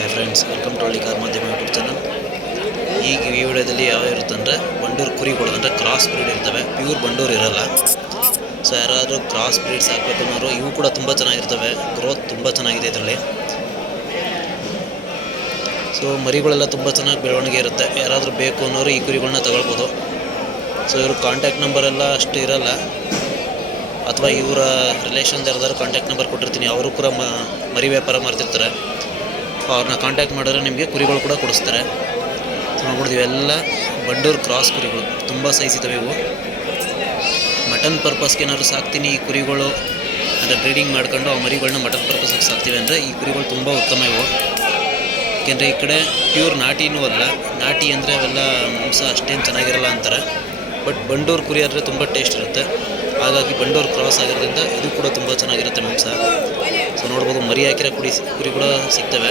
Hi friends, welcome to ಹಳ್ಳಿ car ಮಾಧ್ಯಮ YouTube channel. ಈಗ ಈ ವಿಡಿಯೋದಲ್ಲಿ ಯಾವ ಇರುತ್ತಂದರೆ ಬಂಡೂರು ಕುರಿಗಳು ಅಂದರೆ ಕ್ರಾಸ್ ಬ್ರೀಡ್ ಇರ್ತವೆ, ಪ್ಯೂರ್ ಬಂಡೂರು ಇರಲ್ಲ. ಸೊ ಯಾರಾದರೂ ಕ್ರಾಸ್ ಬ್ರೀಡ್ ಸಾಕಬೇಕು ಅನ್ನೋರು ಇವು ಕೂಡ ತುಂಬ ಚೆನ್ನಾಗಿರ್ತವೆ, ಗ್ರೋತ್ ತುಂಬ ಚೆನ್ನಾಗಿದೆ ಇದರಲ್ಲಿ. ಸೊ ಮರಿಗಳೆಲ್ಲ ತುಂಬ ಚೆನ್ನಾಗಿ ಬೆಳವಣಿಗೆ ಇರುತ್ತೆ. ಯಾರಾದರೂ ಬೇಕು ಅನ್ನೋರು ಈ ಕುರಿಗಳನ್ನ ತಗೊಳ್ಬೋದು. ಸೊ ಇವ್ರ ಕಾಂಟ್ಯಾಕ್ಟ್ ನಂಬರೆಲ್ಲ ಅಷ್ಟು ಇರಲ್ಲ, ಅಥವಾ ಇವರ ರಿಲೇಷನ್ಸ್ ಯಾರ್ದಾದ್ರು ಕಾಂಟ್ಯಾಕ್ಟ್ ನಂಬರ್ ಕೊಟ್ಟಿರ್ತೀನಿ, ಅವರು ಕೂಡ ಮರಿ ವ್ಯಾಪಾರ ಮಾಡ್ತಿರ್ತಾರೆ. ಅವ್ರನ್ನ ಕಾಂಟ್ಯಾಕ್ಟ್ ಮಾಡಿದ್ರೆ ನಿಮಗೆ ಕುರಿಗಳು ಕೂಡ ಕೊಡಿಸ್ತಾರೆ. ನೋಡ್ಬೋದು, ಇವೆಲ್ಲ ಬಂಡೂರು ಕ್ರಾಸ್ ಕುರಿಗಳು, ತುಂಬ ಸೈಜ್ ಇದ್ದಾವೆ ಇವು. ಮಟನ್ ಪರ್ಪಸ್ಗೆ ಏನಾದ್ರು ಸಾಕ್ತೀನಿ ಈ ಕುರಿಗಳು ಅಂದರೆ ಬ್ರೀಡಿಂಗ್ ಮಾಡ್ಕೊಂಡು ಆ ಮರಿಗಳನ್ನ ಮಟನ್ ಪರ್ಪಸ್ಗೆ ಸಾಕ್ತೀವಿ ಅಂದರೆ ಈ ಕುರಿಗಳು ತುಂಬ ಉತ್ತಮ ಇವು. ಏಕೆಂದರೆ ಈ ಕಡೆ ಪ್ಯೂರ್ ನಾಟಿನೂ ಅಲ್ಲ, ನಾಟಿ ಅಂದರೆ ಅವೆಲ್ಲ ಮಾಂಸ ಅಷ್ಟೇನು ಚೆನ್ನಾಗಿರಲ್ಲ ಅಂತಾರೆ. ಬಟ್ ಬಂಡೂರು ಕುರಿ ಆದರೆ ತುಂಬ ಟೇಸ್ಟ್ ಇರುತ್ತೆ. ಹಾಗಾಗಿ ಬಂಡೂರು ಕ್ರಾಸ್ ಆಗಿರೋದ್ರಿಂದ ಇದು ಕೂಡ ತುಂಬ ಚೆನ್ನಾಗಿರುತ್ತೆ ಮಾಂಸ. ಸೊ ನೋಡ್ಬೋದು, ಮರಿ ಹಾಕಿರೋ ಕುರಿ ಕೂಡ ಸಿಗ್ತವೆ,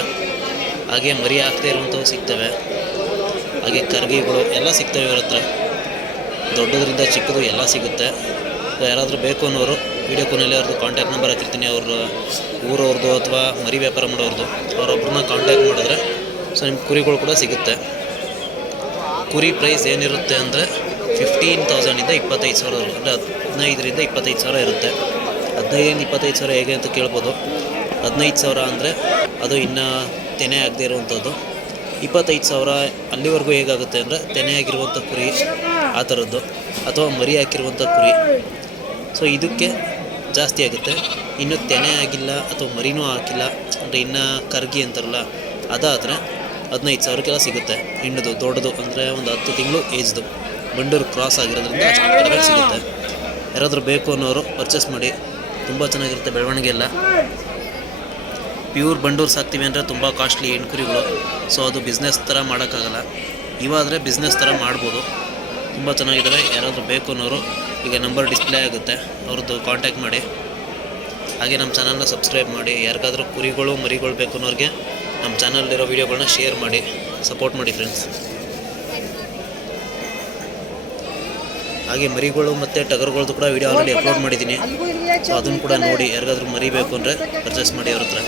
ಹಾಗೆ ಮರಿ ಹಾಕದೇ ಇರುವಂಥವು ಸಿಗ್ತವೆ, ಹಾಗೆ ಕರ್ಗಿಗಳು ಎಲ್ಲ ಸಿಗ್ತವೆ ಇವ್ರ ಹತ್ರ. ದೊಡ್ಡದ್ರಿಂದ ಚಿಕ್ಕದು ಎಲ್ಲ ಸಿಗುತ್ತೆ. ಸೊ ಯಾರಾದರೂ ಬೇಕು ಅನ್ನೋರು ವೀಡಿಯೋ ಕೊನೆಯಲ್ಲಿ ಅವ್ರದ್ದು ಕಾಂಟ್ಯಾಕ್ಟ್ ನಂಬರ್ ಹಾಕಿರ್ತೀನಿ, ಅವ್ರ ಊರವ್ರದ್ದು ಅಥವಾ ಮರಿ ವ್ಯಾಪಾರ ಮಾಡೋರದ್ದು, ಅವರೊಬ್ಬರನ್ನ ಕಾಂಟ್ಯಾಕ್ಟ್ ಮಾಡಿದ್ರೆ ಸೊ ನಿಮ್ಮ ಕುರಿಗಳು ಕೂಡ ಸಿಗುತ್ತೆ. ಕುರಿ ಪ್ರೈಸ್ ಏನಿರುತ್ತೆ ಅಂದರೆ 15,000 25,000 ಅಂದರೆ 15,000 25,000 ಇರುತ್ತೆ. 15,000 ಹೇಗೆ ಅಂತ ಕೇಳ್ಬೋದು. 15,000 ಅಂದರೆ ಅದು ಇನ್ನೂ ತೆನೆ ಆಗದೆ ಇರುವಂಥದ್ದು. 25,000 ಅಲ್ಲಿವರೆಗೂ ಹೇಗಾಗುತ್ತೆ ಅಂದರೆ ತೆನೆ ಆಗಿರುವಂಥ ಕುರಿ ಆ ಥರದ್ದು, ಅಥವಾ ಮರಿ ಹಾಕಿರುವಂಥ ಕುರಿ. ಸೊ ಇದಕ್ಕೆ ಜಾಸ್ತಿ ಆಗುತ್ತೆ. ಇನ್ನು ತೆನೆ ಆಗಿಲ್ಲ ಅಥವಾ ಮರಿನೂ ಹಾಕಿಲ್ಲ ಅಂದರೆ ಇನ್ನು ಕರ್ಗಿ ಅಂತಾರಲ್ಲ, ಅದಾದರೆ 15,000ಕ್ಕೆಲ್ಲ ಸಿಗುತ್ತೆ. ಹೆಣ್ಣದು ದೊಡ್ಡದು ಅಂದರೆ ಒಂದು 10 ತಿಂಗಳು ಏಜ್ದು ಬಂಡೂರು ಕ್ರಾಸ್ ಆಗಿರೋದ್ರಿಂದ ಅಷ್ಟು ಕಡಿಮೆ ಸಿಗುತ್ತೆ. ಯಾರಾದರೂ ಬೇಕು ಅನ್ನೋರು ಪರ್ಚೇಸ್ ಮಾಡಿ, ತುಂಬ ಚೆನ್ನಾಗಿರುತ್ತೆ ಬೆಳವಣಿಗೆ ಎಲ್ಲ. ಪ್ಯೂರ್ ಬಂಡೂರು ಸಾಕ್ತೀವಿ ಅಂದರೆ ತುಂಬ ಕಾಸ್ಟ್ಲಿ ಹೆಣ್ಣು ಕುರಿಗಳು. ಸೊ ಅದು ಬಿಸ್ನೆಸ್ ಥರ ಮಾಡೋಕ್ಕಾಗಲ್ಲ. ಇವಾದರೆ ಬಿಸ್ನೆಸ್ ಥರ ಮಾಡ್ಬೋದು, ತುಂಬ ಚೆನ್ನಾಗಿದ್ದಾವೆ. ಯಾರಾದರೂ ಬೇಕು ಅನ್ನೋರು ಈಗ ನಂಬರ್ ಡಿಸ್ಪ್ಲೇ ಆಗುತ್ತೆ, ಅವ್ರದ್ದು ಕಾಂಟ್ಯಾಕ್ಟ್ ಮಾಡಿ. ಹಾಗೆ ನಮ್ಮ ಚಾನಲ್ನ ಸಬ್ಸ್ಕ್ರೈಬ್ ಮಾಡಿ. ಯಾರಿಗಾದರೂ ಕುರಿಗಳು ಮರಿಗಳು ಬೇಕು ಅನ್ನೋರಿಗೆ ನಮ್ಮ ಚಾನಲ್ಲಿರೋ ವೀಡಿಯೋಗಳನ್ನ ಶೇರ್ ಮಾಡಿ, ಸಪೋರ್ಟ್ ಮಾಡಿ ಫ್ರೆಂಡ್ಸ್. ಹಾಗೆ ಮರಿಗಳು ಮತ್ತು ಟಗರುಗಳದ್ದು ಕೂಡ ವೀಡಿಯೋ ಆಲ್ರೆಡಿ ಅಪ್ಲೋಡ್ ಮಾಡಿದ್ದೀನಿ. ಸೊ ಅದನ್ನು ಕೂಡ ನೋಡಿ, ಯಾರಿಗಾದ್ರೂ ಮರಿ ಬೇಕು ಅಂದರೆ ಪರ್ಚೇಸ್ ಮಾಡಿ ಅವ್ರ ಹತ್ರ.